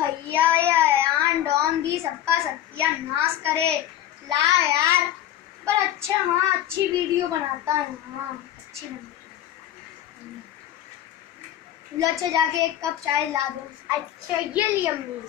भैया ये अयान डॉन भी सबका सत्यानाश करे। ला यार, पर अच्छा, हाँ अच्छी वीडियो बनाता है, हाँ अच्छी बनती है। लो अच्छा जाके एक कप चाय ला दो। अच्छा ये ली अम्मी।